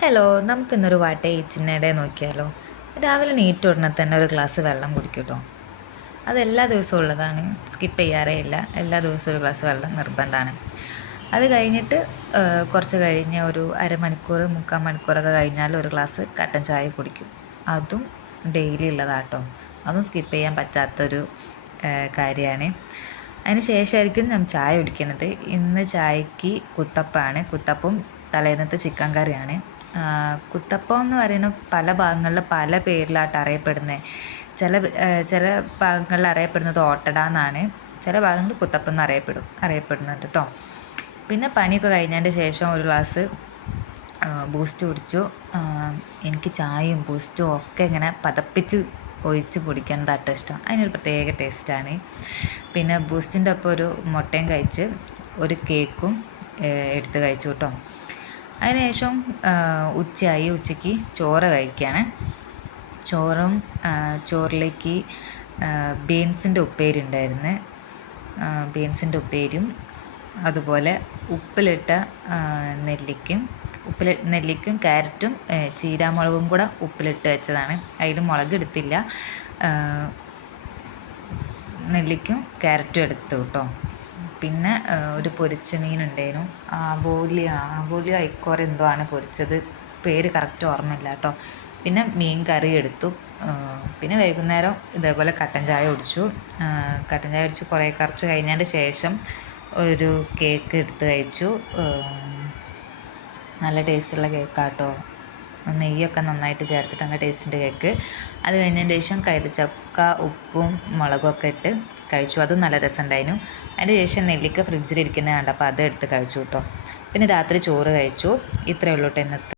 Hello, നമുക്കിന്നൊരു വാട്ടേ ഇച്ചിന്നയുടെ നോക്കിയാലോ. രാവിലെ നീറ്റ് ഉടനെ തന്നെ ഒരു ഗ്ലാസ് വെള്ളം കുടിക്കും കേട്ടോ. അത് എല്ലാ ദിവസവും ഉള്ളതാണ്, സ്കിപ്പ് ചെയ്യാറേ ഇല്ല. എല്ലാ ദിവസവും ഒരു ഗ്ലാസ് വെള്ളം നിർബന്ധമാണ്. അത് കഴിഞ്ഞിട്ട് കുറച്ച് കഴിഞ്ഞ് ഒരു അരമണിക്കൂർ 3/4 മണിക്കൂറൊക്കെ കഴിഞ്ഞാൽ ഒരു ഗ്ലാസ് കട്ടൻ ചായ കുടിക്കും. അതും ഡെയിലി ഉള്ളതാട്ടോ. അതും സ്കിപ്പ് ചെയ്യാൻ പറ്റാത്തൊരു കാര്യമാണ്. അതിന് ശേഷമായിരിക്കും ഞാൻ ചായ കുടിക്കുന്നത്. ഇന്ന് ചായക്ക് കുത്തപ്പമാണ്. കുത്തപ്പും തലേന്നത്തെ ചിക്കൻ കറിയാണ്. കുത്തപ്പം എന്ന് പറയുന്ന പല ഭാഗങ്ങളിൽ പല പേരിലായിട്ട് അറിയപ്പെടുന്നത്. ചില ഭാഗങ്ങളിൽ അറിയപ്പെടുന്നത് ഓട്ടട എന്നാണ്, ചില ഭാഗങ്ങളിൽ കുത്തപ്പം എന്ന് അറിയപ്പെടുന്നുണ്ട് കേട്ടോ. പിന്നെ പണിയൊക്കെ കഴിഞ്ഞതിൻ്റെ ശേഷം ഒരു ഗ്ലാസ് ബൂസ്റ്റ് കുടിച്ചു. എനിക്ക് ചായയും ബൂസ്റ്റും ഒക്കെ ഇങ്ങനെ പതപ്പിച്ച് ഒഴിച്ച് കുടിക്കുന്നതാട്ടോ ഇഷ്ടം. അതിനൊരു പ്രത്യേക ടേസ്റ്റാണ്. പിന്നെ ബൂസ്റ്റിൻ്റെ ഒപ്പം ഒരു മുട്ടയും കഴിച്ച് ഒരു കേക്കും എടുത്ത് കഴിച്ചു കേട്ടോ. അതിനുശേഷം ഉച്ചയായി. ഉച്ചയ്ക്ക് ചോറ് കഴിക്കുകയാണ്. ചോറിലേക്ക് ബീൻസിൻ്റെ ഉപ്പേരി ഉണ്ടായിരുന്നു. ബീൻസിൻ്റെ ഉപ്പേരിയും അതുപോലെ ഉപ്പിലിട്ട നെല്ലിക്കും ക്യാരറ്റും ചീരാമുളകും കൂടെ ഉപ്പിലിട്ട് വെച്ചതാണ്. അതിൽ മുളക് എടുത്തില്ല, നെല്ലിക്കും ക്യാരറ്റും എടുത്തു കേട്ടോ. പിന്നെ ഒരു പൊരിച്ച മീനുണ്ടായിരുന്നു. ആവോലി ഐക്കോറ എന്തോ ആണ് പൊരിച്ചത്, പേര് കറക്റ്റ് ഓർമ്മയില്ല കേട്ടോ. പിന്നെ മീൻ കറി എടുത്തു. പിന്നെ വൈകുന്നേരം ഇതേപോലെ കട്ടൻ ചായ കുടിച്ചു. കുറച്ച് കഴിഞ്ഞതിൻ്റെ ശേഷം ഒരു കേക്ക് എടുത്ത് കഴിച്ചു. നല്ല ടേസ്റ്റുള്ള കേക്കാട്ടോ. നെയ്യൊക്കെ നന്നായിട്ട് ചേർത്തിട്ട് നല്ല ടേസ്റ്റിൻ്റെ കേക്ക്. അത് കഴിഞ്ഞതിന് ശേഷം കൈതച്ചക്ക ഉപ്പും മുളകും ഒക്കെ ഇട്ട് കഴിച്ചു. അതും നല്ല രസമുണ്ടായിരുന്നു. അതിന് ശേഷം നെല്ലിക്ക ഫ്രിഡ്ജിലിരിക്കുന്നത് കണ്ടപ്പോൾ അത് എടുത്ത് കഴിച്ചു കേട്ടോ. പിന്നെ രാത്രി ചോറ് കഴിച്ചു. ഇത്രയേ ഉള്ളൂ കേട്ടോ ഇന്നത്തെ